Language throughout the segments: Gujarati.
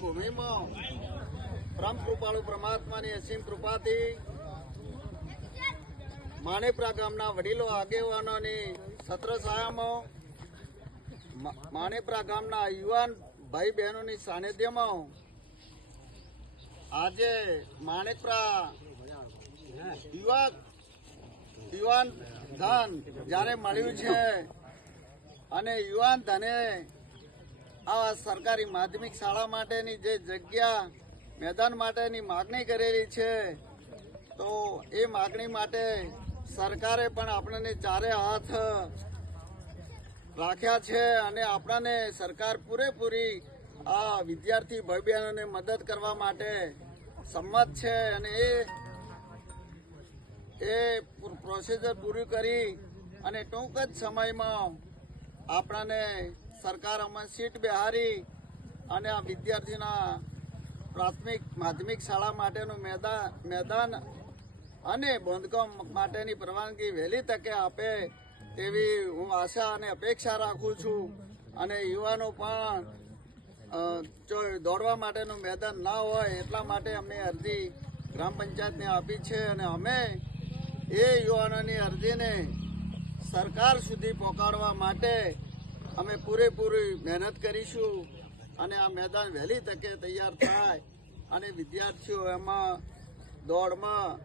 ભૂમિમાં પરમ કૃપાળુ પરમાત્માની અસીમ કૃપાથી માણેપરા ગામના વડીલો આગેવાનોની છત્રછાયામાં માણેપરા ગામના યુવાન ભાઈ બહેનોની સાનિધ્યમાં આજે માણેપરા યુવાન ધન જ્યારે મળ્યું છે અને યુવાન ધને આ સરકારી માધ્યમિક શાળા માટેની જે જગ્યા મેદાન માટેની માગણી કરેલી છે, તો એ માગણી માટે સરકારે પણ આપણને ચારે હાથ રાખ્યા છે અને આપણને સરકાર પૂરેપૂરી આ વિદ્યાર્થી ભાઈ બહેનોને મદદ કરવા માટે સંમત છે અને એ પ્રોસીજર પૂરી કરી અને ટૂંક જ સમયમાં આપણને સરકાર અમે સીટ બેહારી અને આ વિદ્યાર્થીના પ્રાથમિક માધ્યમિક શાળા માટેનું મેદાન અને બાંધકામ માટેની પરવાનગી વહેલી તકે આપે તેવી હું આશા અને અપેક્ષા રાખું છું. અને યુવાનો પણ જો દોડવા માટેનું મેદાન ના હોય એટલા માટે અમે અરજી ગ્રામ પંચાયતને આપી છે અને અમે એ યુવાનોની અરજીને સરકાર સુધી પહોંચાડવા માટે અમે પૂરેપૂરી મહેનત કરીશું અને આ મેદાન વહેલી તકે તૈયાર થાય અને વિદ્યાર્થીઓ એમાં દોડમાં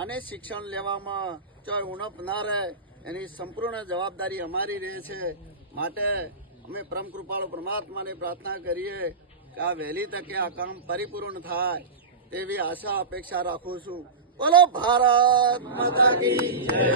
અને શિક્ષણ લેવામાં ચોય ઉણપ ના રહે એની સંપૂર્ણ જવાબદારી અમારી રહે છે. માટે અમે પરમ કૃપાળુ પરમાત્માને પ્રાર્થના કરીએ કે આ વહેલી તકે આ કામ પરિપૂર્ણ થાય તેવી આશા અપેક્ષા રાખું છું. બોલો ભારત માતા કી જય.